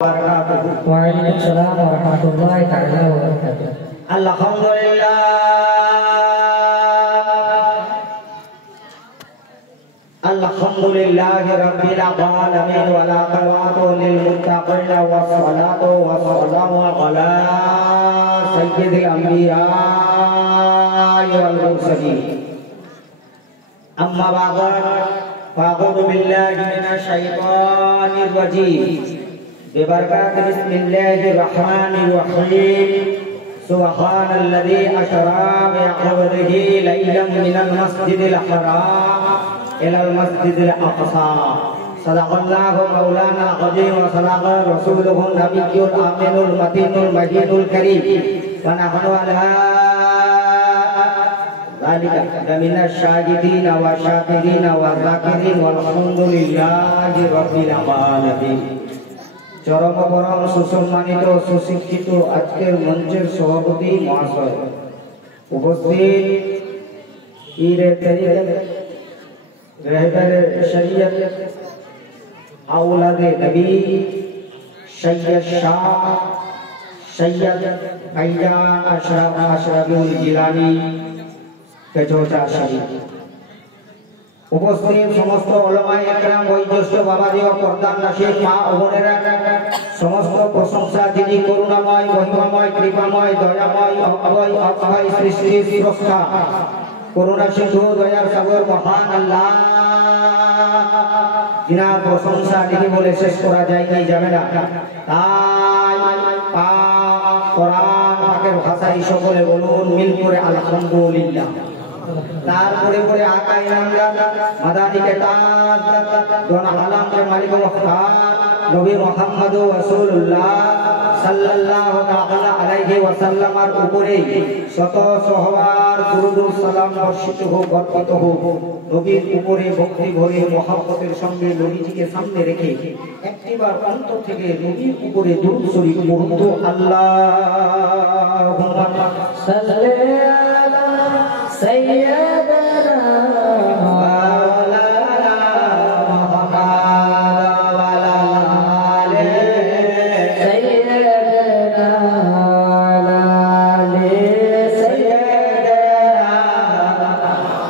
Waalaikumsalam warahmatullahi taala wabarakatuh. Alhamdulillah. Alhamdulillahi rabbil alamin wa la qawatu lil muttaqin wa salatu wa salamu ala sayyidil anbiya wal mursalin. Amma ba'd. Fa'udhu billahi minash shaitanir rajim. ببركات بسم الله الرحمن الرحيم سبحان الذي أسرى بعبده ليلا من المسجد الحرام إلى المسجد الأقصى صدق الله مولانا العظيم وصدق رسوله النبي الأمين المتين المجيد الكريم ونحن على ذلك من الشاهدين والشاكرين والذاكرين والحمد لله رب العالمين। চরম পরম সুসম্মানিত সুশিক্ষিত আজকের মঞ্চের সভাপতি মহাশয়, উপস্থিত পীরে তরিকত রহবরে শরীয়ত আওলাদে নবী সৈয়দ শাহ সৈয়দ ভাইজান আশরাফুল জিলানী কেচোচা শরীফ, উপস্থিত সমস্ত ওলামায়ে একরাম, বয়োজ্যেষ্ঠ বাবাজি ও পর্দার নাশিক মা ও বোনেরা, সমস্ত প্রশংসা যিনি করুণাময়, মহিমাময়, কৃপাময়, দয়াময়, অভয় অভয় সৃষ্টি স্রষ্টা, করুণা সিন্ধু, দয়ার সাগর মহান আল্লাহ, যিনার প্রশংসা লিখে বলে শেষ করা যায় যাবে না। তাই পাক কোরআন পাকের ভাষায় সকলে বলুন মিল করে আলহামদুলিল্লাহ। তারপরে পরে আকা ইনামদার মাদানী কে তাজ দোন আলম কে মালিক মুখতার নবী মুহাম্মদ রাসূলুল্লাহ সাল্লাল্লাহু তাআলা আলাইহি ওয়াসাল্লামের উপরে শত সহবার দুরূদ ও সালাম বর্ষিত হোক, বরকত হোক। নবীর উপরে ভক্তি ভরে মহব্বতের সঙ্গে নবীজিকে সামনে রেখে একটিবার অন্তর থেকে নবীর উপরে দুরূদ শরীফ পড়ুন তো আল্লাহুম্মা সাল্লি আলা سيدنا مولانا محمد وعلى آل سيدنا آل سيدنا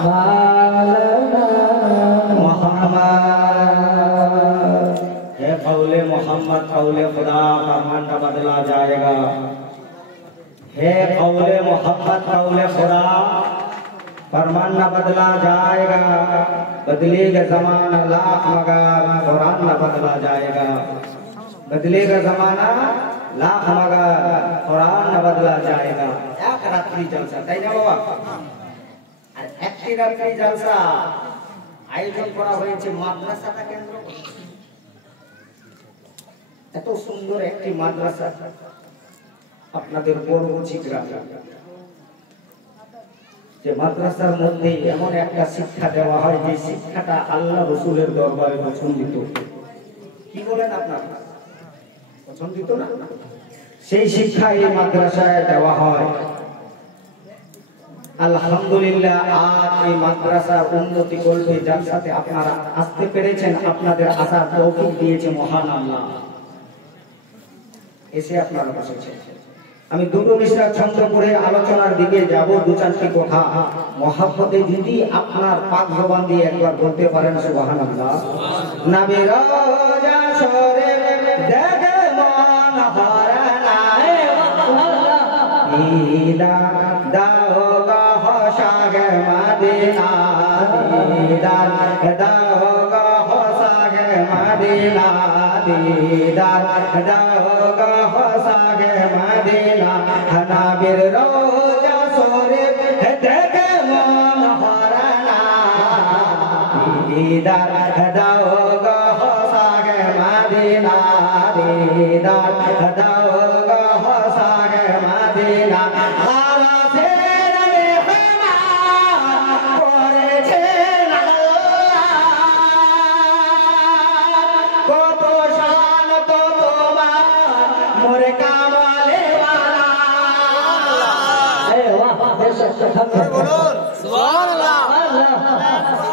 مولانا محمد। है कौले मोहम्मद कौले खुदा फरमान का बदला जाएगा। है कौले मोहम्मद कौले खुदा फरमान न बदला जाएगा। बदलेगा जमाना लाख मगर कुरान न बदला जाएगा। बदलेगा जमाना लाख मगर कुरान न बदला जाएगा। एक रात्रि जलसा তাই না বাবা? আর একটি রাত্রি জলসা আয়োজন করা হয়েছে মাদ্রাসাটা কেন্দ্র করে। এত সুন্দর একটি মাদ্রাসা আপনাদের বড়বুঝি গ্রামে, যে মাদ্রাসার মধ্যে এমন একটা শিক্ষা দেওয়া হয় যে শিক্ষাটা আল্লাহ রসুলের দরবারে পছন্দিত। কি বলেন আপনারা? পছন্দিত না? সেই শিক্ষা এই মাদ্রাসায় দেওয়া হয়। আলহামদুলিল্লাহ, আজ এই মাদ্রাসার উন্নতি করবে যার সাথে আপনারা আসতে পেরেছেন, আপনাদের আসার তৌফিক দিয়েছে মহান আল্লাহ। এসে আপনারা বসেছেন। আমি দুটো মিশ্রা ছন্দ করে আলোচনার দিকে যাব। দু চারটি কথা মহব্বতে যদি আপনার পাক জবান দিয়ে একবার বলতে পারেন সুবহানাল্লাহ। নবী রোজা সরে দেখে মন ভরে না, দিদার দাও গো সাগে মদিনা, দিদার দাও গো সাগে মদিনা, দিদার দাও গো সাগে মদিনা। নবীর রোজা সরে দেখে মন ভরে না, দিদার দাও গো সাগে মদিনা, দিদার দাও গো সাগে মদিনা।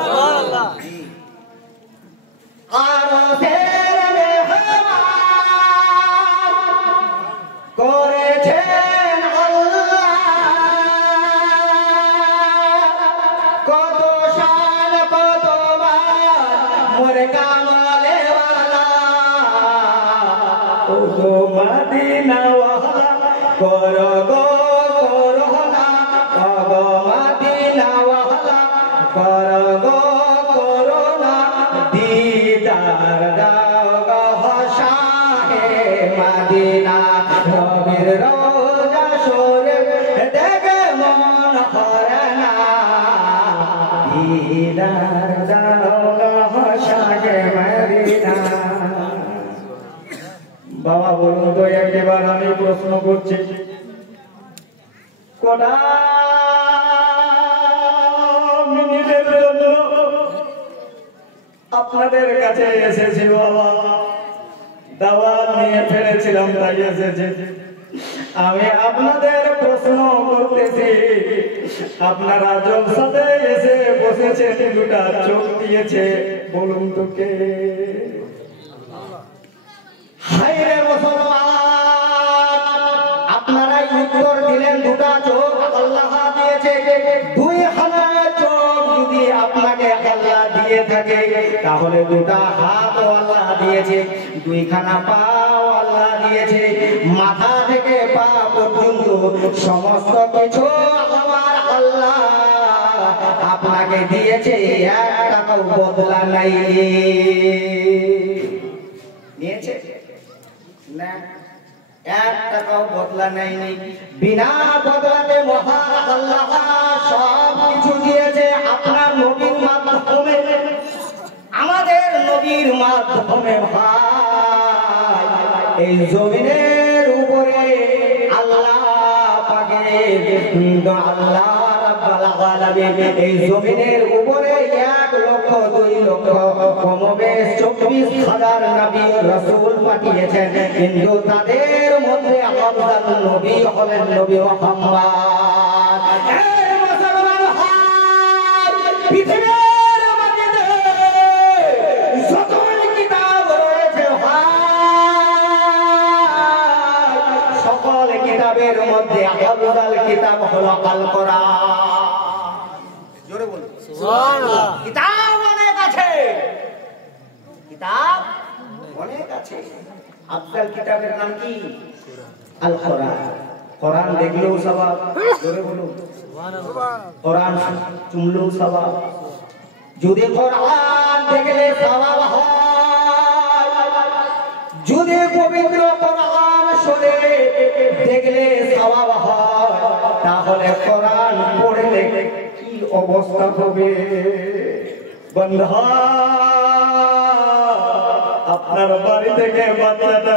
সুবহানাল্লাহ। ও গো মদিনা ওয়ালা করো গো করোনা ও গো মদিনা ওয়ালা করো গো করোনা দিদার দাও গো শাহে মদিনা নবীর রওজা শরীফ দেখে মন ভরে না দিদার দাও গো শাহে মদিনা। বাবা বলুন তো একবার আমি প্রশ্ন করছি কোটা মিনিটের জন্য আপনাদের কাছে এসেছি বাবা, দাওয়াত নিয়ে ফেলেছিলাম তাই এসেছে। আমি আপনাদের প্রশ্ন করতেছি, আপনারা জলসাতে এসে বসেছেন, দুটা চোখ দিয়েছে, বলুন তো কে? হায়রে মুসলমান, আপনারাই উত্তর দিলেন দুটা চোখ আল্লাহ দিয়েছে। দুই খানা চোখ যদি আপনাকে আল্লাহ দিয়ে থাকে তাহলে দুটা হাত আল্লাহ দিয়েছে, দুইখানা পাও আল্লাহ দিয়েছে, মাথা থেকে পা পর্যন্ত সমস্ত কিছু আমার আল্লাহ আপনাকে দিয়েছে, এক টাকাও বদলা নাই নিয়েছে না, এক টাকাও বদলা নেয়নি। বিনা বদলাতে মহান আল্লাহ সব কিছু দিয়েছে আপনার নবীর মাধ্যমে, আমাদের নবীর মাধ্যমে। ভাই এই জমিনের উপরে আল্লাহ পাকের আল্লাহ রাব্বুল আলামিন এই জমিনের উপরে 1 লক্ষ 2 লক্ষ কমবেশ 24,000 নবী রাসূল পাঠিয়েছেন, কিন্তু তাদের মধ্যে আফজাল নবী হলেন নবী মুহাম্মদ। এই মুসলমান ভাই, পৃথিবীর মাটিতে যত কিতাব রয়েছে ভাই, সকল কিতাবের মধ্যে আফজাল কিতাব হলো আল কোরআন। জোরে বলুন সুবহানাল্লাহ। কিতাব অনেক আছে, কিতাব অনেক আছে, আফজাল কিতাবের নাম কি? আল কোরআন। কোরআন দেখলেও সওয়াব, জোরে বলুন সুবহানাল্লাহ। কোরআন চুমলেও সওয়াব, যদি কোরআন দেখলে সওয়াব হয়, যদি পবিত্র কোরআন শুনে দেখলে সওয়াব হয়, তাহলে কোরআন পড়লে কি অবস্থা হবে? বন্ধু, আপনার বাড়ি থেকে বাচ্চাটা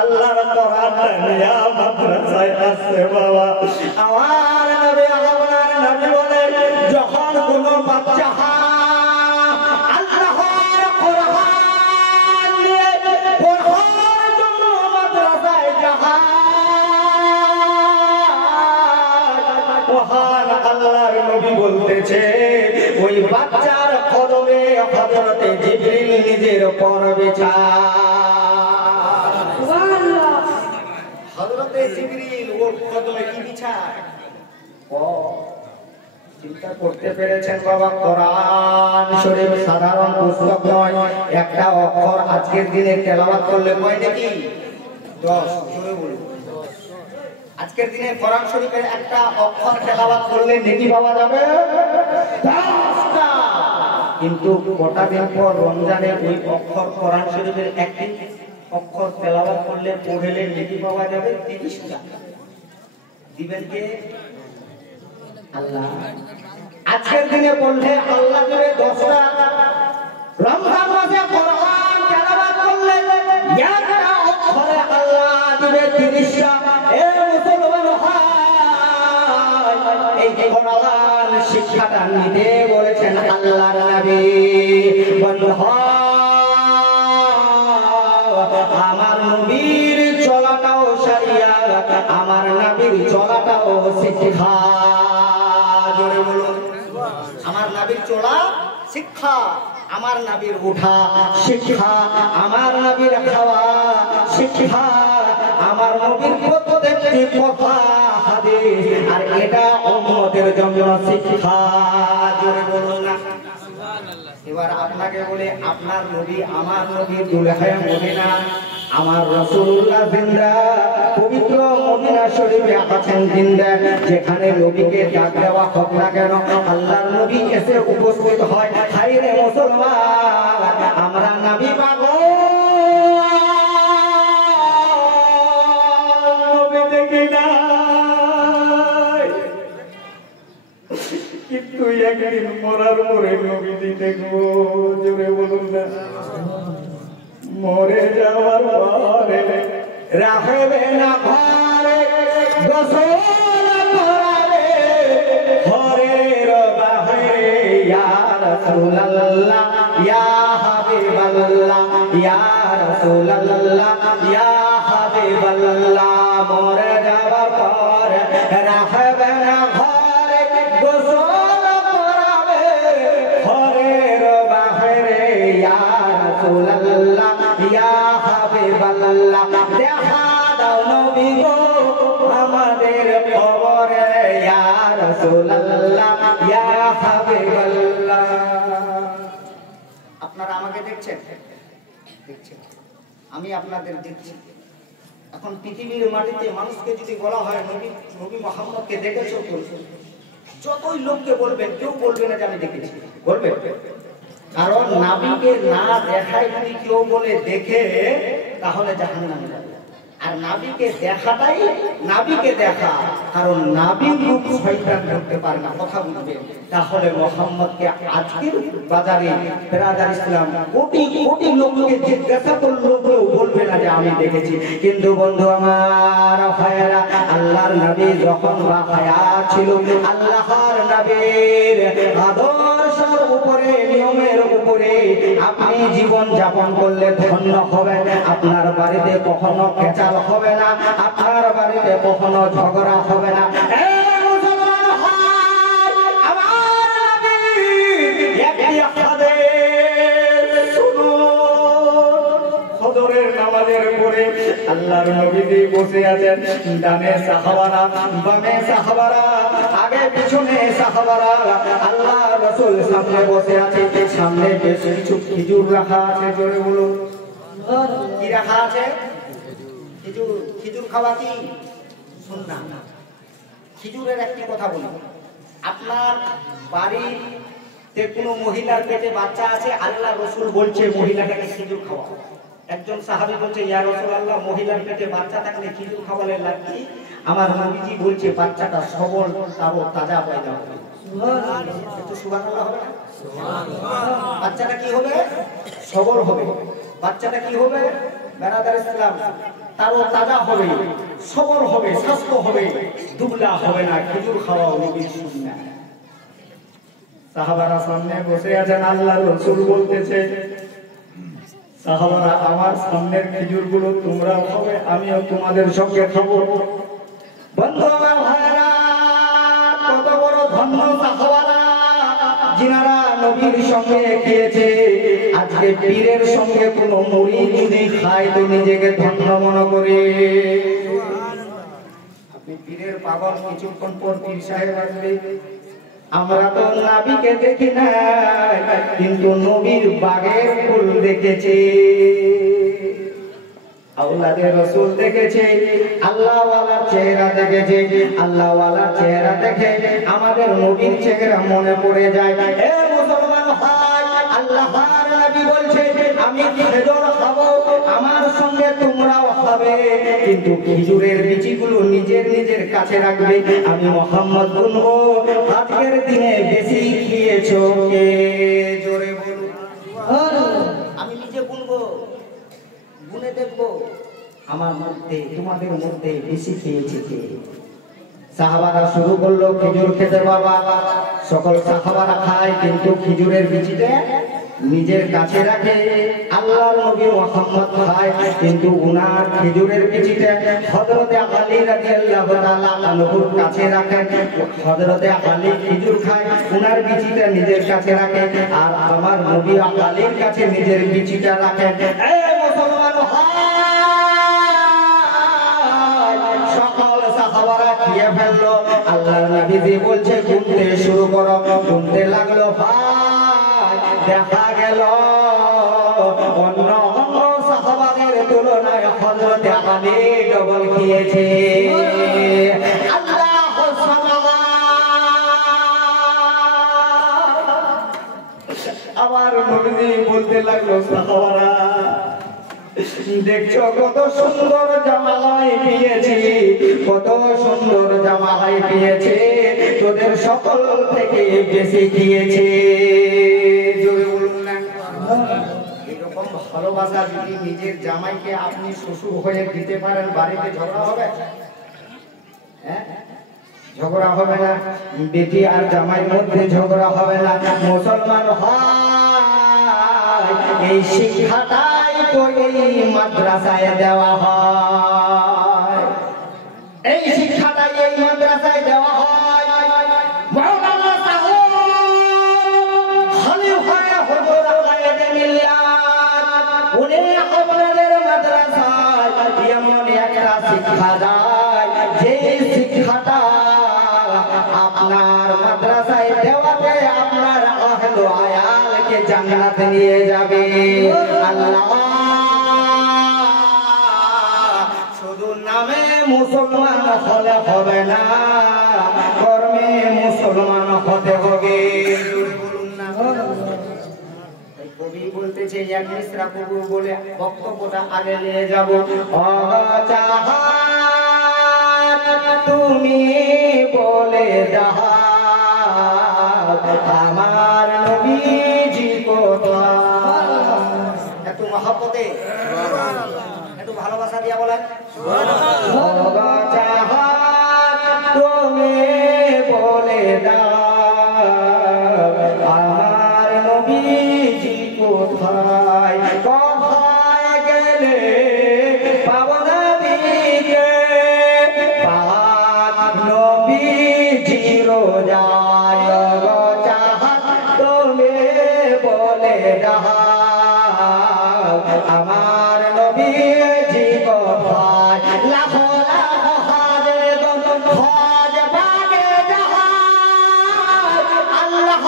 আল্লাহর কোরআনটা নিয়ে মাদ্রাসায় আসছে বাবা। আমার নবী আপনার নবী বলে, যখন কোনো বাচ্চা আল্লাহর কোরআন নিয়ে পড়ার জন্য মাদ্রাসায় যায়, মহান আল্লাহর নবী বলতেছে ওই বাচ্চার কদমে হযরতে জিবরিল নিজের পর বিছায়। সুবহানাল্লাহ। হযরতে জিবরিল ওর কদমে কি বিছায়? চিন্তা করতে পেরেছেন বাবা? কোরআন শরীফ সাধারণ পুস্তক নয়, একটা অক্ষর আজকের দিনে তেলাওয়াত করলে কয় নাকি? 10। জোরে বলুন। আজকের দিনে কোরআন শরীফের একটা অক্ষর তেলাওয়াত করলে নেকি পাওয়া যাবে 10টা। কিন্তু কটা দিন পর রমজানে ওই অক্ষর কোরআন শরীফের একটি অক্ষর তেলাওয়াত করলে পড়লে নেকি পাওয়া যাবে 30টা। দিবেন কে? আল্লাহ। আজকের দিনে পড়লে আল্লাহ দেবে 10টা। রমজান মাসে কোরআন তেলাওয়াত করলে একটা অক্ষরে আল্লাহ দিবে 30টা। এই কোরআন শিক্ষাটা নিতে বলেছেন আল্লাহর নবী। বন্ধু, আমার নবীর চলাটাও শরিয়াত, আমার নবীর চলাটাও শিক্ষা। জোরে বলুন। আমার নবীর চলা শিক্ষা, আমার নবীর উঠা শিক্ষা, আমার নবীর খাওয়া শিক্ষা, আমার নবীর প্রত্যেকটি কথা হাদিস, আর এটা উম্মতের জন্য শিক্ষা। জোরে বলুন না সুবহানাল্লাহ। এবার আপনাকে বলে, আপনার নবী আমার নবী দুলহায়ে মদিনা আমার রাসূলুল্লাহ জিন্দা, পবিত্র মদিনা শরীফে আছেন জিন্দা। যেখানে নবীকে ডাক দেওয়া হোক না কেন, আল্লাহর নবী এসে উপস্থিত হয়। হায় রে মুসলমান, আমরা নবী পাগল, নবী দেখি না, কিন্তু একদিন মরার পরে নবীজি দেখবো। জোরে বলুন না। মরে যাওয়ার পরে রাখবে না ঘরে, গোসল করাবে ঘরের বাহিরে। ইয়া রাসূলুল্লাহ ইয়া হাবিবাল্লাহ, ইয়া রাসূলুল্লাহ ইয়া হাবিবাল্লাহ। মরে যাওয়ার পরে রাখবে না ঘরে, গোসল করাবে ঘরের বাহিরে। ইয়া রাসূলুল্লাহ ইয়া হাবিবাল্লাহ, দেখা দাও নবী গো আমাদের কবরে। ইয়া রাসূলুল্লাহ ইয়া হাবিবাল্লাহ। আপনারা আমাকে দেখছেন? দেখছেন, আমি আপনাদের দেখছি। এখন পৃথিবীর মাটিতে মানুষকে যদি বলা হয় নবী নবী মুহাম্মদকে দেখেছো, যতই লোককে বলবেন কেউ বলবে না যে আমি দেখেছি, বলবে। কারণ নবীকে না দেখায় যদি কেউ বলে দেখে, তাহলে জাহান্নামে যাবে। আর নবীকে দেখাটাই নবীকে দেখা, কারণ নবীর রূপ শয়তান করতে পারে না। কথা বুঝবেন? তাহলে মুহাম্মদকে আজকের বাজারে ফেরাদার ইসলাম কোটি কোটি লোককে জিজ্ঞাসা করলেও কেউ বলবে না যে আমি দেখেছি। কিন্তু বন্ধু আমার ভাইয়েরা, আল্লাহর নবী যখন হায়াত ছিল, আল্লাহর নবীর আদর্শের উপরে, নিয়মের উপরে আপনি জীবন যাপন করলে ধন্য হবেন। আপনার বাড়িতে কখনো কেচাল হবে না, আপনার বাড়িতে কখনো ঝগড়া হবে না। আল্লাহর নবী বসে আছেন, ডানে সাহাবারা, বামে সাহাবারা, আগে পিছনে সাহাবারা। আল্লাহ রাসূল সামনে বসে আছে, সামনে বেশ কিছু খেজুর রাখা আছে। জোরে বলুন, কি রাখা আছে? খেজুর। খেজুর খাওয়া কি সুন্নাহ? খেজুরের একটি কথা বলি, আপনার বাড়িতে কোনো মহিলার পেটে বাচ্চা আছে, আল্লাহ রাসূল বলছে মহিলাটাকে খেজুর খাওয়া। একজন সাহাবী বলছে, ইয়া রাসূলুল্লাহ, মহিলার পেটে বাচ্চা থাকলে খেজুর খাওয়ালে লাভ কি? আমার নবীজি বলছে বাচ্চাটা সবল তারও তাজা পয়দা হবে। সুবহানাল্লাহ, একটু সুবহানাল্লাহ হবে না? সুবহানাল্লাহ। বাচ্চাটা কি হবে? সবল হবে। বাচ্চাটা কি হবে? বেরাদার ইসলাম, তারও তাজা হবে, সবল হবে, স্বাস্থ্য হবে, দুবলা হবে না। খেজুর খাওয়া নবীর সুন্নাহ। সাহাবারা সামনে বসে আছেন, আল্লাহর রাসূল বলতেছে, সাহাবারা আমার সামনের খেজুরগুলো তোমরাও খাবে, আমিও তোমাদের সঙ্গে খাবো। বন্ধু আমার ভাইরা, কত বড় ধন্য সাহাবারা, যিনারা নবীর সঙ্গে খেয়েছে। আজকে পীরের সঙ্গে কোনো মুড়ি যদি খায় তো নিজেকে ধন্য মনে করে। আপনি পীরের পাগল, কিছুক্ষণ পর পীর সাহেব আসবে। আমরা তো নবীকে দেখি না, কিন্তু নবীর বাগের ফুল দেখেছি, আওলাদে রাসূল দেখেছে, আল্লাহ ওয়ালার চেহারা দেখেছে। আল্লাহ ওয়ালার চেহারা দেখে আমাদের নবীর চেহারা মনে পড়ে যায়। এ মুসলমান ভাই, আল্লাহর নবী বলছে আমি খেজুর খাবো, আমার সঙ্গে তোমরাও খাবে, কিন্তু খেজুরের বিচিগুলো নিজের নিজের কাছে রাখবে। আমি মুহাম্মদ গুনবো, আজকের দিনে বেশি খেয়েছো কে? জোরে বলুন। আমি নিজে গুনবো, গুনে দেখবো আমার মধ্যে, তোমাদের মধ্যে বেশি খেয়েছে কে। সাহাবারা শুরু করলো খেজুর খেতে। বাবা, সকল সাহাবারা খায়, কিন্তু খেজুরের বিচিতে নিজের কাছে রাখে। আল্লাহর নবী মুহাম্মদ খায়, কিন্তু উনার খেজুরের বিচিতে হযরতে আলী রাদিয়াল্লাহু তাআলা আনহুর কাছে রাখেন। হযরতে আলী খেজুর খায়, উনার বিচিটা নিজের কাছে রাখে, আর আমার নবী আলীর কাছে নিজের বিচিটা রাখেন। এই মুসলমান সকল সাহাবারা খেয়ে ফেললো। আল্লাহর নবী বলছে গুনতে শুরু করো। গুনতে লাগলো। ভাই, দেখা গেল অন্য অন্য সাহাবাদের তুলনায় হযরতে আলী ডবল খেয়েছে। আল্লাহ আমার নবীজি বলতে লাগলো, সাহাবারা দেখছো কত সুন্দর জামাই পেয়েছি, কত সুন্দর জামাই পেয়েছে, তোদের সকল থেকে বেশি দিয়েছে। জোরে বলুন না। এরকম ভালোবাসা যদি নিজের জামাইকে আপনি শ্বশুর হয়ে দিতে পারেন, বাড়িতে ঝগড়া হবে? হ্যাঁ, ঝগড়া হবে না। বেটি আর জামাইয়ের মধ্যে ঝগড়া হবে না। মুসলমান হয় এই শিক্ষাটাই তো এই মাদ্রাসায় দেওয়া হয়, এই শিক্ষাটাই এই মাদ্রাসায় দেওয়া হয়। মাওলানা সাহেব খলিফা হুজুর কায়েদে মিল্লাত উনি আপনাদের মাদ্রাসায় এমন একটা শিক্ষা দেয়, যে শিক্ষাটা আপনার মাদ্রাসায় দেওয়াতে আপনার আহলে আয়ালকে জান্নাতে নিয়ে যাবে। আল্লাহ শুধু নামে মুসলমান হলে হবে না, কর্মে মুসলমান হতে হবে। বলুন না। কবি বলতেছে এক মিসরা কবি বলে বক্তব্যটা আগে নিয়ে যাব। তুমি বলে দাও আমার নবীজি কোথায়। এত মহব্বতে, একটু ভালোবাসা দিয়া বলেন তুমি বলে দাও আমার নবীজি কোথায়। কোথায় গেলে পাবো নবীকে, পাক নবীজি রোজায় চাহাত তুমি বলে দাও আমার নবীজি কোথায়। লাখো লাখো হাজে গম খোঁজ বাগে জাহান, আল্লাহ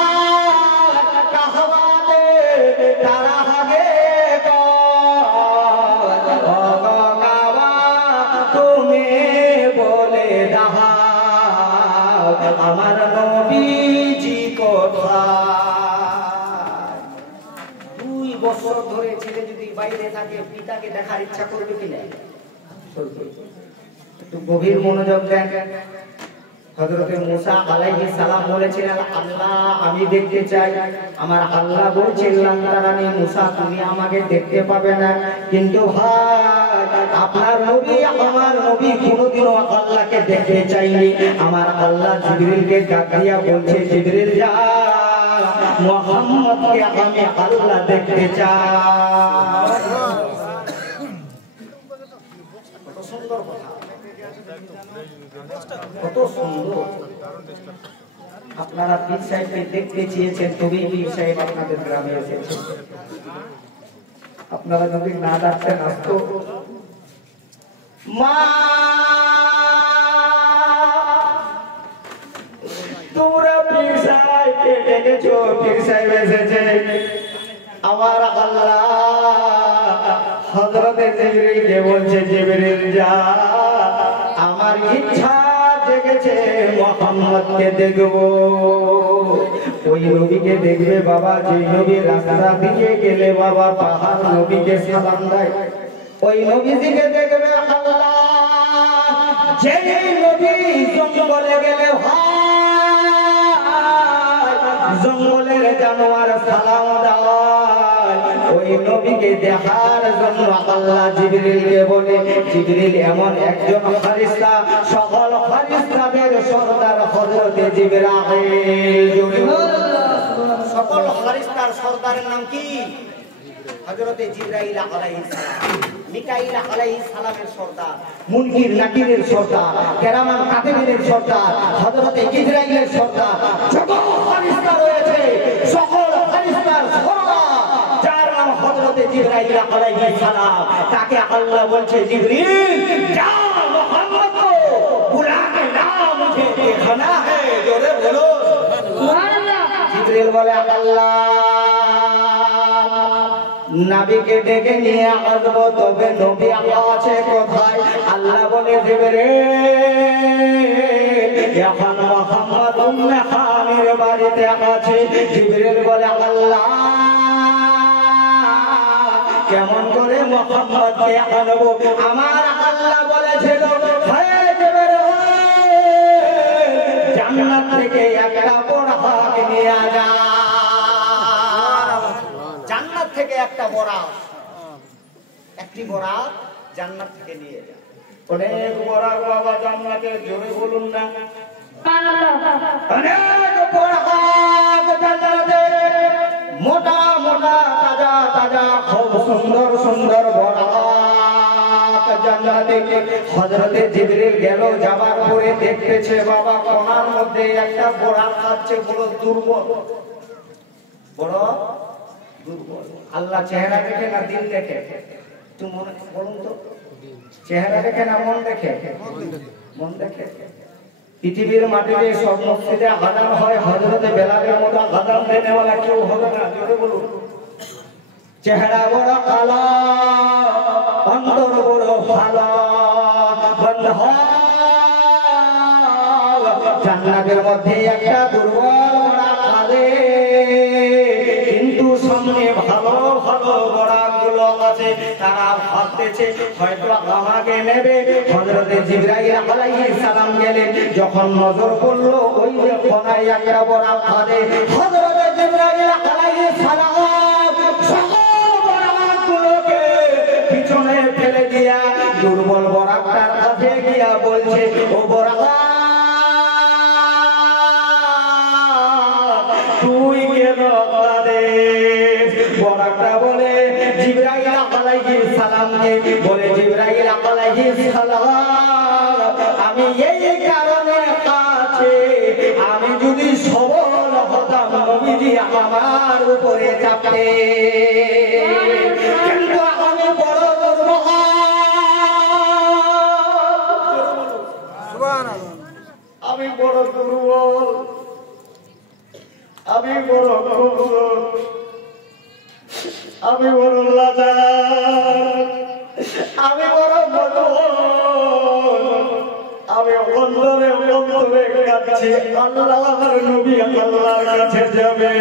কাহবাতে তারা হাগে তুমি বলে দাও আমার নবীজি কোথায়। 2 বছর ধরে ছেলে যদি বাইরে থাকে, পিতাকে দেখার ইচ্ছা করবে কিনা? একটু গভীর মনোযোগ দেন। হযরতে মুসা আলাইহিস সালাম বলেছিলেন, আল্লাহ আমি দেখতে চাই। আমার আল্লাহ বলছেন, লান্তারানি মুসা তুমি আমাকে দেখতে পাবে না। কিন্তু ভাই আপনার নবী আমার নবী কোনোদিনও আল্লাহকে দেখতে চাইনি। আমার আল্লাহ জিবরিলকে ডাক দিয়া বলছে, জিবরিল যা মুহাম্মদকে আমি আল্লাহ দেখতে চাই। কত সুন্দর কথা, কত সুন্দর। আপনারা পীর সাহেবকে দেখতে চেয়েছেন, তবেই পীর সাহেব আপনাদের গ্রামে এসেছে। আপনারা যদি না ডাকতেন আসতো। মা তোমরা পীর সাহেবকে ডেকেছো, পীর সাহেব এসেছে। আমার আল্লাহ হযরতে জিবরিলকে বলছে, জিবরিল যা আমার ইচ্ছা জেগেছে মুহাম্মদকে দেখবো। ওই নবীকে দেখবে বাবা, যে নবী রাস্তা দিয়ে গেলে বাবা পাহাড় নবীকে সালাম দেয়, ওই নবীজিকে দেখবে আল্লাহ। যে নবী জঙ্গলে গেলে জঙ্গলের জানোয়ার সালাম দেয়, ওই নবীকে দেখার জন্য আল্লাহ জিবরিলকে বলে, জিবরিল এমন একজন ফেরেশতা, সকল ফেরেশতাদের সরদার হযরতে জিবরাইল। সকল ফেরেশতার সরদারের নাম কি? হযরতে জিবরাইল আলাইহিস সালাম। মিকাইল আলাইহিস সালামের সরদার, মুনকির নাকিরের সরদার, কেরামান কাতিবের সরদার, হযরতে জিবরাইলের সরদার। যত ফেরেশতা রয়েছে সকল ফেরেশতার সরদার যার নাম হযরতে জিবরাইল আলাইহিস সালাম, তাকে আল্লাহ বলছে, জিবরিল যা মুহাম্মদ को बुला के ला, मुझे देखना है। জোরে বলো সুবহানাল্লাহ। জিবরিল বলে, আল্লাহ নবীকে ডেকে নিয়ে আসবো, তবে নবী আছে কোথায়? আল্লাহ বলে জিবরিল এখন মুহাম্মদ উম্মে হানির বাড়িতে আছে। জিবরিল বলে আল্লাহ কেমন করে মুহাম্মদকে আনবো? আমার আল্লাহ বলেছিল জান্নাত থেকে একটা বোরাক নিয়ে যা, জান্নাত থেকে একটা বোরাক, একটি বোরাক জান্নাত থেকে নিয়ে যা। অনেক বোরাক বাবা জান্নাতে, জোরে বলুন না অনেক বোরাক জান্নাতে, মোটা মোটা তাজা তাজা খুব সুন্দর সুন্দর বোরাক জান্নাতে। হযরতে জিবরিল গেল, যাবার পরে দেখতেছে বাবা কোণার মধ্যে একটা বোরাক আছে, বড় দুর্বল, বড় দুর্বল। আল্লাহ চেহারা দেখে না দিল দেখে? তুমি মনে বলুন তো, চেহারা দেখে না মন দেখে? মন দেখে। পৃথিবীর মাটিতে সব মসজিদে আযান হয়, হযরতে বেলালের মতো আযান দেনেওয়ালা কেউ হবে না, জোরে বলুন। চেহারা বড় কালো, অন্তর বড় ভালো, বন্ধ জান্নাতের মধ্যে একটা দুর্বল বোরাক আছে, কিন্তু সামনে ভালো ভালো বোরাকগুলো আছে। তারা ভাবতেছে হয়তো আমাকে নেবে। হযরতে জিবরাইল আলাইহিস সালাম গেলেন, যখন নজর পড়লো ওই যে কোণায় একটা বোরাক আছে, হযরতে জিবরাইল আলাইহিস সালাম পিছনে ফেলে দিয়া দুর্বল বোরাকটার কাছে গিয়া বলছে, ও বোরাক তুই কেন কাঁদিস? বোরাকটা বলে জিবরাইল আলাইহিস সালামকে বলে, জিবরাইল আলাইহিস সালাম আমি এই কারণে কাছে, আমি যদি সবল হতাম নবীজি আমার উপরে চাপতে, কিন্তু আমি বড় দুর্বল, আমি বড় দুর্বল, আমি বড় কমজোর, আমি বড় লাচার, আমি বড় বদল, আমি অন্তরে অন্তরে কাছে আল্লাহর নবী আল্লাহর কাছে যাবে,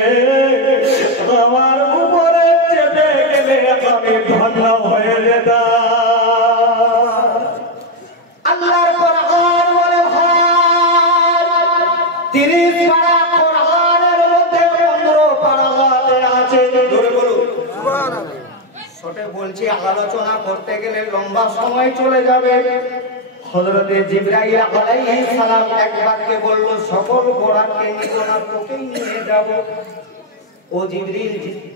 আমার উপরে চেপে গেলে আমি ধন্য হয়ে যেতাম। আল্লাহর কোরআন বলে 30 পারা কোরআনের মধ্যে 15 পারাতে আছে, ধরে বলুন সুবহানাল্লাহ। ছোট বলছি, আলোচনা করতে গেলে লম্বা সময় চলে যাবে। হযরতে জিবরাইল আলাইহিস সালাম একবারকে বলল, সকল বোরাককে নিব না, তোকেই নিয়ে যাব। ও জিবরিল,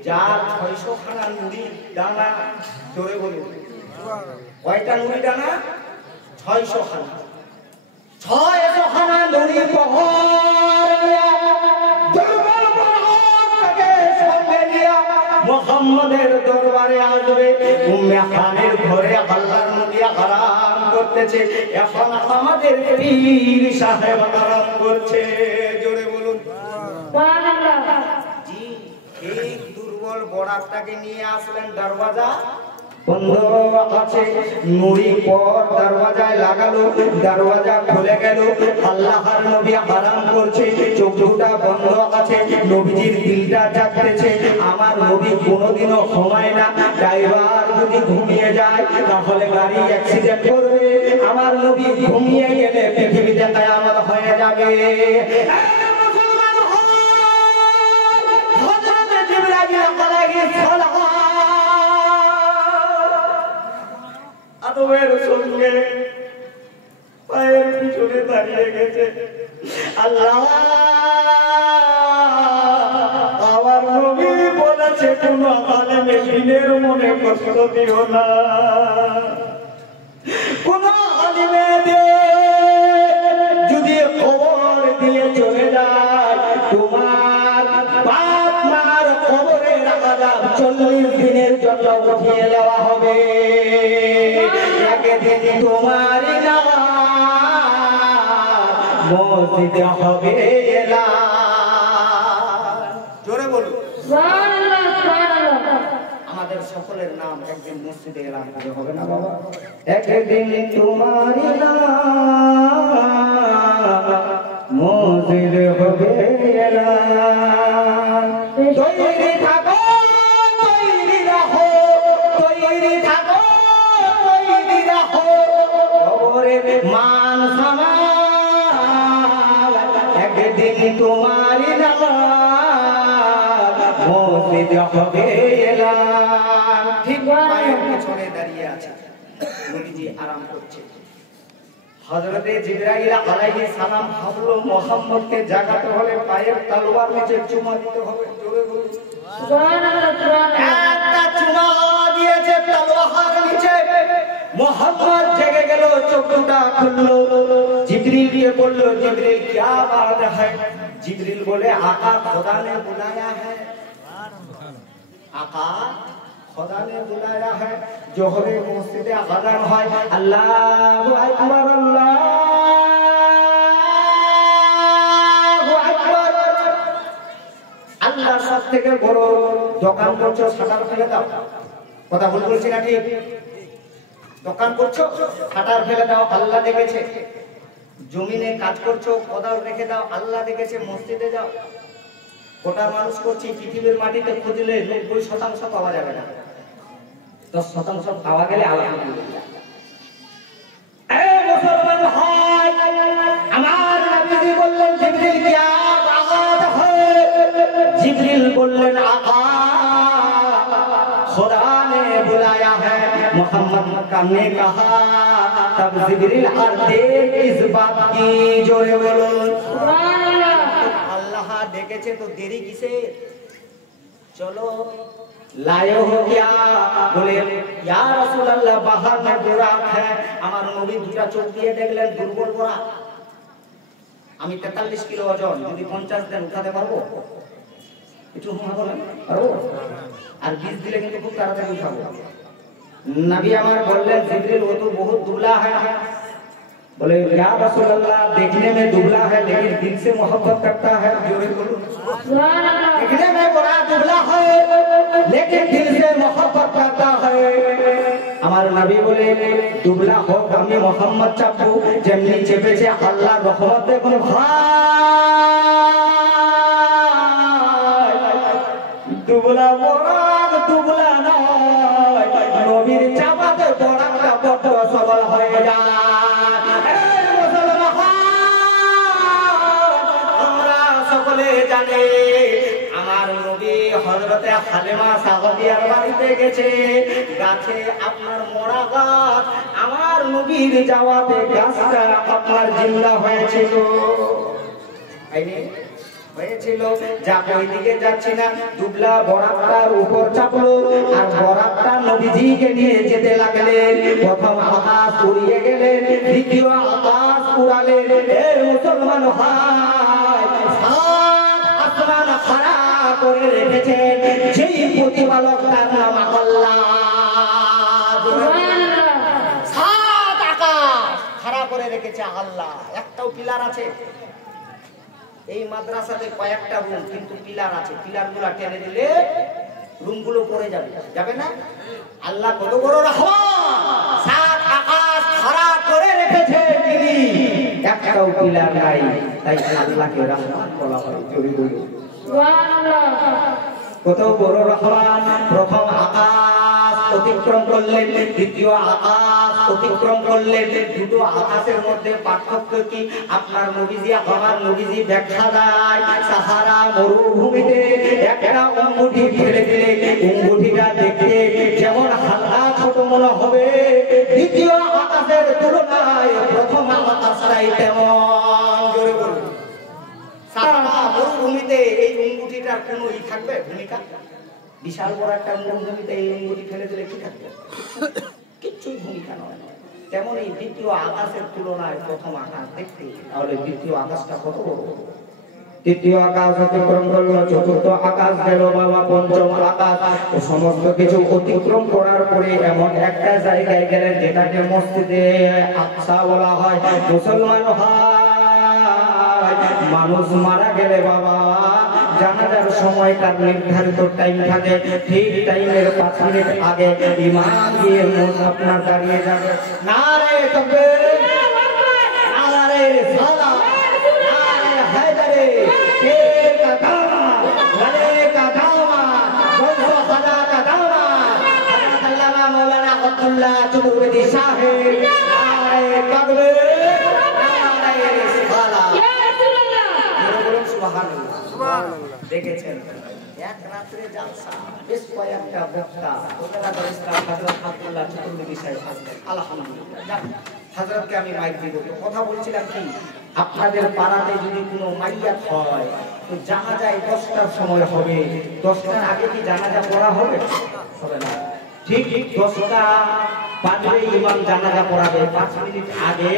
যার 600 খানা নুরি দানা, জোরে বলুন কয়টা নুরি দানা? 600 খানা। 600 খানা নুরি মুহাম্মদের দরবারে আসবে। উম্মে হানির ঘরে আল্লাহর নবী আরাম করতেছে, এখন আমাদের পীর সাহেব আরাম করছে, জোরে বলুন সুবহানাল্লাহ। জি, এই দুর্বল বোরাকটাকে নিয়ে আসলেন, দরওয়াজা বন্ধ আছে, নুরি পর দরওয়াজায় লাগালো, দরওয়াজা খুলে গেল, আল্লাহর নবী আরাম করছে, চোখ দুটো বন্ধ আছে, নবীজির দিলটা জাগতেছে। আমার নবী কোনোদিনও ঘুমায় না, ড্রাইভার যদি ঘুমিয়ে যায় তাহলে গাড়ি অ্যাক্সিডেন্ট করবে, আমার নবী ঘুমিয়ে গেলে পৃথিবীতে কিয়ামত হয়ে যাবে। মুসলমান হযরত জিবরাইল আলাইহিস সালাম আদমের সঙ্গে পায়ের পিছনে দাঁড়িয়ে গেছে। আল্লাহ আমার নবী বলেছে, কোন আলেমে দ্বীনের মনে কষ্ট দিও না, কোন আলেমে যদি খবর দিয়ে চলে যায় তোমার বাপ মার কবরের আযাব 40 দিনের জন্য উঠিয়ে দেওয়া হবে। একদিন তোমার নাম মসজিদে হবে এলান, জোরে বলুন সুবহানাল্লাহ সুবহানাল্লাহ। আমাদের আমাদের সকলের নাম একদিন মসজিদে এলাম হবে না বাবা? একদিন তোমারই নাম মসজিদে হবে এলাম। তৈরি থাকো, তৈরি রাখো, তৈরি থাকো, তৈরি রাখো, কবরের মান সামাল একদিন তোমারই নাম মসজিদে হবে এলাম। ঠিক পায়ের পেছনে দাঁড়িয়ে আছে, নবীজি আরাম করছে। হযরতে জিবরাইল আলাইহিস সালাম ভাবলো মুহাম্মদকে জাগাতে হলে পায়ের তলোয়ার নিচে চুমা দিতে হবে। জোরে বলুন সুবহানাল্লাহ, সুবহানাল্লাহ। একটা চুমা দিয়েছে তলোয়ার নিচে, মুহাম্মদ জেগে গেল, চোখ দুটো খুললো। জিবরিলকে বলল, জিবরিল क्या बात है? जिब्रील बोले आका खुदा ने बुलाया है, आका खुदा ने बुलाया है। जोहरे मस्जिदे अज़ान হয়, अल्लाहु अकबर, अल्लाहु अकबर। আল্লাহ সব থেকে বড়। দোকান করছো, শাটার ফেলে দাও। কথা ভুল বলছি না ঠিক? দোকান করছো, শাটার ফেলে দাও, আল্লাহ দেখেছে। জমিনে কাজ করছো, কোদাল রেখে দাও, আল্লাহ দেখেছে। মসজিদে যাও। গোটা মানুষ করছি, পৃথিবীর মাটিতে খুঁজলে 90% পাওয়া যাবে না, 10% পাওয়া গেলে আলহামদুলিল্লাহ। এই মুসলমান ভাই, আমার নবীজি বললেন জিবরিল क्या बात है? जिब्रील বললেন आका खुदा ने बुलाया है। मोहम्मद ने कहा तब जिब्रील और देर इस बात की, जोरे बोलूं सुभान अल्लाह। डेकेছে তো দেরি কিসে? चलो लाए हो क्या? बोले या रसूल अल्लाह बाहर में बुराक है। আমার নবী দুটা চোখ দিয়ে দেখলেন দুর্বল করা। আমি 43 কিলো ওজন, যদি 50 দেন উঠাতে পারবো? একটু হুমা বলেন পারবো? আর 20 দিলে কিন্তু খুব তাড়াতাড়ি উঠাবো। नबी আমার বললেন जिब्रील वो तो बहुत दुबला है। बोले या रसूल अल्लाह देखने में दुबला है लेकिन दिल से मोहब्बत करता है। जोरे बोलो सुभान अल्लाह। देखने में बड़ा दुबला है लेकिन दिल से मोहब्बत करता है। আমার নবী বলে দুবলা হোক, আমি মোহাম্মদ চাপবো যেমনি চেপেছে আল্লাহর রহমত। দেখুন ভাই, দুবলা বড় দুবলা নয়, নবীর চাপাতে বড়টা বড় সবল হয়ে যায়। আমরা সকলে জানি আমার নবী হযরতে হালিমা সাদিয়ার বাড়িতে গেছে, গাছে আপনার মরা গাছ, আমার নবীর যাওয়াতে গাছটা আপনার জিন্দা হয়েছিল। হয়েছিল যা ওইদিকে যাচ্ছি না, দুবলা বরাকটার উপর চাপলো আর বরাকটা নবীজিকে নিয়ে যেতে লাগলেন। প্রথম আকাশ উড়িয়ে গেলেন, দ্বিতীয় আকাশ উড়ালেন। হে মুসলমান ভাই, সাত আসমান খাড়া করে রেখেছেন যেই প্রতিপালক, তার নাম আল্লাহ। সাত আকাশ খাড়া করে রেখেছে আল্লাহ। একটাও পিলার আছে? এই মাদ্রাসাতে কয়েকটা রুম, কিন্তু পিলার আছে। পিলারগুলো টেনে দিলে রুমগুলো পড়ে যাবে, যাবে না? আল্লাহ কত বড় রহমান, সাত আকাশ খাড়া করে রেখেছে তিনি, একটাও পিলার নাই, তাই আল্লাহকে রহমান বলা হয়। জোরে বলুন সুবহানাল্লাহ। কত বড় রহমান। প্রথম আকাশ অতিক্রম করলেন, দ্বিতীয় আকাশ অতিক্রম করলেন। দুটো আকাশের মধ্যে পার্থক্য কি? আপনার নবীজি আমার নবীজি ব্যাখ্যা দেয়, সাহারা মরুভূমিতে একটা অঙ্গুঠি ফেলে দিলে অঙ্গুঠিটা দেখতে যেমন হালকা ছোট মনে হবে, দ্বিতীয় আকাশের তুলনায় প্রথম আকাশটাই তেমন। জোরে বলুন। সাহারা মরুভূমিতে এই অঙ্গুঠিটার কোনো থাকবে ভূমিকা? বিশাল বড় একটা মরুভূমিতে এই অঙ্গুটি ফেলে দিলে কি থাকবে? কিচ্ছুই ভূমিকা নয়। তেমন এই দ্বিতীয় আকাশের তুলনায় প্রথম আকাশ দেখতে, তাহলে দ্বিতীয় আকাশটা কত বড়। তৃতীয় আকাশ অতিক্রম করলো, চতুর্থ আকাশ গেল বাবা, পঞ্চম আকাশ। সমস্ত কিছু অতিক্রম করার পরে এমন একটা জায়গায় গেলেন যেটাকে মসজিদে আকসা বলা হয়। মুসলমান ভাই, মানুষ মারা গেলে বাবা জানাজার সময়টার নির্ধারিত টাইম থাকে, ঠিক টাইমের 5 মিনিট আগে ইমাম গিয়ে আপনার দাঁড়িয়ে যাবে। নারে তাকবীর, নারে রিসালাত, নারে হায়দারে, কে কা দাওয়া, ওয়ালে কা দাওয়া, জলসা খাদা কা দাওয়া, হযরত আল্লামা মাওলানা আব্দুল্লাহ চতুর্বেদী সাহেব। নারে তাকবীর, নারে রিসালাত। ইয়া রাসূলুল্লাহ, বলুন সুবহানাল্লাহ। সুবহানাল্লাহ। দেখেছেন এক রাত্রে জালসা, বেশ কয়েকটা বক্তা, ওনারা দরস্তা হযরত আব্দুল্লাহ চতুর্বেদী সাহেব আসবেন। আলহামদুলিল্লাহ। হযরতকে আমি মাইক দিব। তো কথা বলছিলাম কি, আপনাদের পাড়াতে যদি কোনো মাইয়াত হয় তো জানাজায় 10টার সময় হবে, 10টার আগে কি জানাজা পড়া হবে? হবে না। ঠিক 10টা বাজে ইমাম জানাজা পড়াবে, 5 মিনিট আগে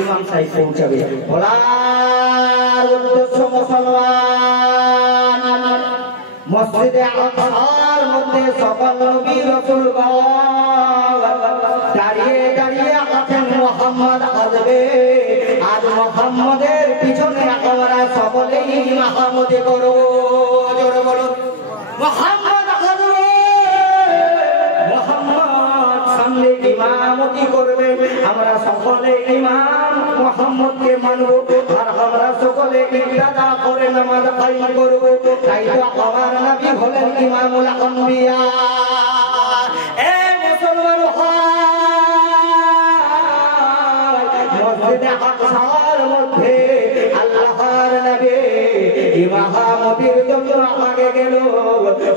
ইমাম সাহেব পৌঁছাবে। বলার উদ্দেশ্য মুসলমান, মসজিদে আকসার মধ্যে সকল নবী রাসূলগণ দাঁড়িয়ে দাঁড়িয়ে আছেন। মুহাম্মদ আসবে, আজ মুহাম্মদের পিছনে আমরা সকলেই ইমামতি করব। জোরে বলুন মুহাম্মদ আসবে, মুহাম্মদ সামনে ইমামতি করবে, আমরা সকলে ইমাম মুহাম্মদকে মানব, আর আমরা সকলে ইবাদত করে নামাজ কায়েম করব। তাই তো আমার নবী হলেন ইমামুল আম্বিয়া। এ মুসলমান মসজিদে আকসার মধ্যে আল্লাহর নবী ইমামতির জন্য আগে গেল।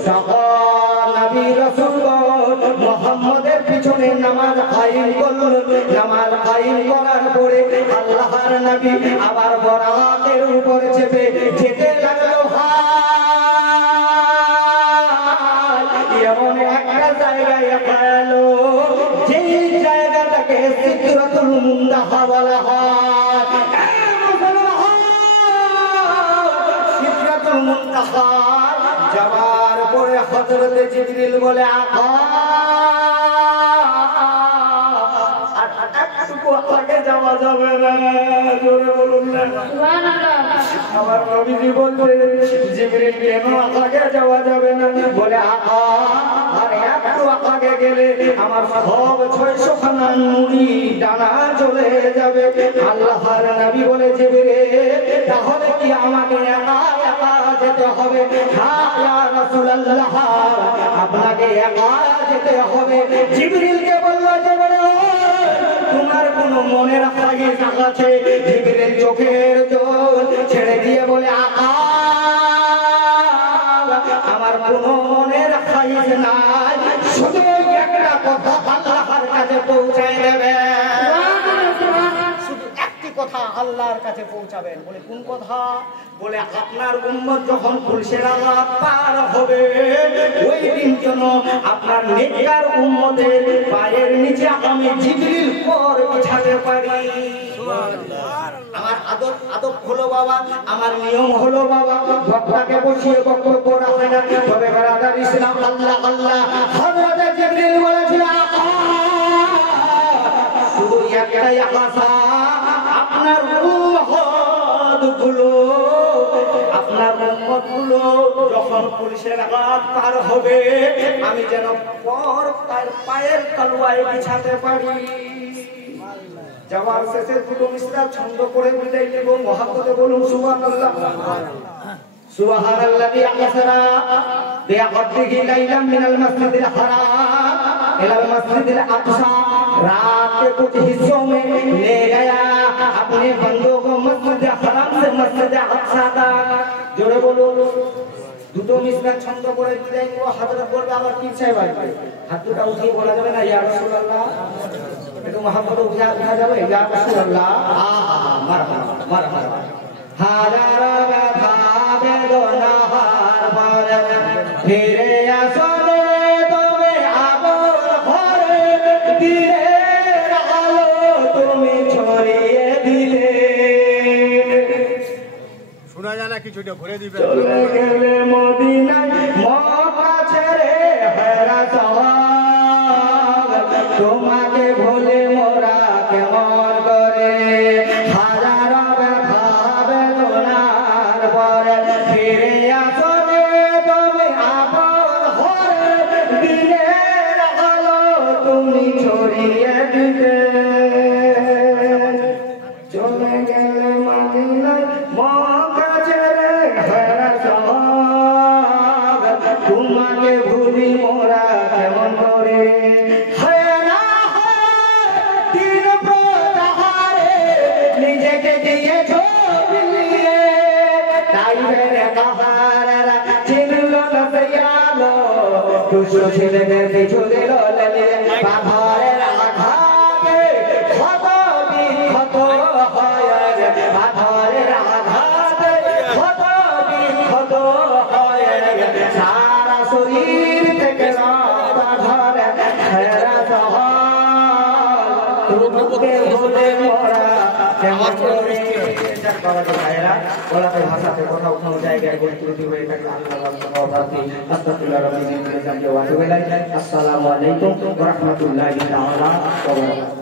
সকল নবী রাসূলগণ মুহাম্মদের পিছনে নামাজ কায়েম করল। নামাজ কায়েম করার পরে আল্লাহর নবী আবার বরাতের উপর চেপে যেতে লাগলো। এমন একটা জায়গায় গেল যেই জায়গাটাকে সিদরাতুল মুনতাহা বলা হয়। সিদরাতুল মুনতাহা যাওয়ার পরে হযরত জিবরিল বলে, আকা আগে যাওয়া যাবে না। জোরে বলুন না সুবহানাল্লাহ। আমার নবীজি বলতে জিবরিল কেন আগে যাওয়া যাবে না? বলে আকা আর একটু আগে গেলে আমার সব 600 খানা নুরি ডানা চলে যাবে। আল্লাহর নবী বলে, জিবরিল তাহলে কি আমাকে একা একা যেতে হবে? হ্যাঁ ইয়া রাসূলুল্লাহ, আপনাকে একা যেতে হবে। জিবরিলকে বলল, জিবরিল তোমার কোন মনের খাগিজ আছে? জিবরিল চোখের জল ছেড়ে দিয়ে বলে, আকা আমার কোন মনের খাগিজ নাই, শুধু একটা কথা আল্লাহর কাছে পৌঁছায় দেবে। শুধু একটি কথা আল্লাহর কাছে পৌঁছাবেন। বলে কোন কথা? বলে আপনার উম্মত যখন ফুলসেরাত পার হবে ওই দিন যেন আপনার নেককার উম্মতের পায়ের নিচে আমি জিবরিল পর বিছাতে পারি। আমার আদব হলো বাবা, আমার নিয়ম হলো বাবা, বক্তাকে বসিয়ে বক্তব্য রাখে না। তবে ব্রাদার ইসলাম আল্লাহ আল্লাহ হযরত জিবরিল বলেছিল, শুধু একটাই আশা, আপনার উম্মতগুলো যখন পুলিশের হাত পার হবে আমি যেন পর পায়ের তলুয়ায় বিছাতে পারি। যাওয়ার শেষে দুটো মিসরা ছন্দ করে বিদায় নেব। মহব্বতে বলুন সুবহানাল্লাহ। সুবহানাল্লাযী আসরা বিআবদিহি লাইলাম মিনাল মসজিদিল হারাম ইলাল মসজিদিল আকসা। रात के कुछ हिस्सों में ले गया अपने बंदों को मस्जिद हराम से मस्जिद अक्सा तक। जोड़े बोलो দুটো মিসরা ছন্দ করে বিদায় নেব। হযরত বলবে আবার কি চাই ভাই? হাত দুটো উঠিয়ে বলা যাবে না ইয়া রাসূলুল্লাহ? একটু মহব্বতে উঠা যাবে ইয়া রাসূলুল্লাহ। মারহাবা মারহাবা। হাজার ব্যথা বেদনা হার পারে ফিরে আসলে তুমি আবার ঘরে দিলের আলো তুমি ছড়িয়ে দিলে। শোনা যায় না কিছুটা ঘুরে দিবে। চলে গেলে মদিনায় মক্কা ছেড়ে হেরা সওয়াব তোমাকে ভুলে মোরা কেমন করে। হাজার ব্যথা বেদনার পরে ফিরে আসো দিয়েছো বিলিয়ে তাই মেরে কাহারা চিনল না পেয়ালো দুশো ছেলেকে পিছু দিল লালিয়ে বাধারের আঘাতে ক্ষত বিক্ষত হয় বাধারের আঘাতে ক্ষত বিক্ষত হয় সারা শরীর থেকে বাধারে হেরা তোমাকে ভুলে মরা কেমন করে বাবাজি ভাইরা ওলাতে ভাষাতে কথা উঠানো জায়গায় কোনো ত্রুটি হয়ে থাকলে আস্তাগফিরুল্লাহ রাব্বি মিন যামবি ওয়া আতুবু ইলাইহি। আসসালামু আলাইকুম ওয়া রাহমাতুল্লাহি তাআলা ওয়া বারাকাতুহু।